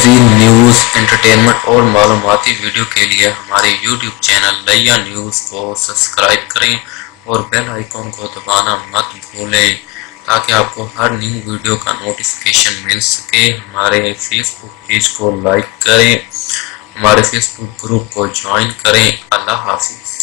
मज़ीद news, entertainment और मालूमाती video के लिए हमारे YouTube चैनल लैया न्यूज़ को सब्सक्राइब करें और बेल आइकॉन को दबाना मत भूलें ताकि आपको हर न्यू वीडियो का नोटिफिकेशन मिल सके। हमारे फेसबुक पेज को लाइक करें, हमारे फेसबुक ग्रुप को ज्वाइन करें। अल्लाह हाफिज़।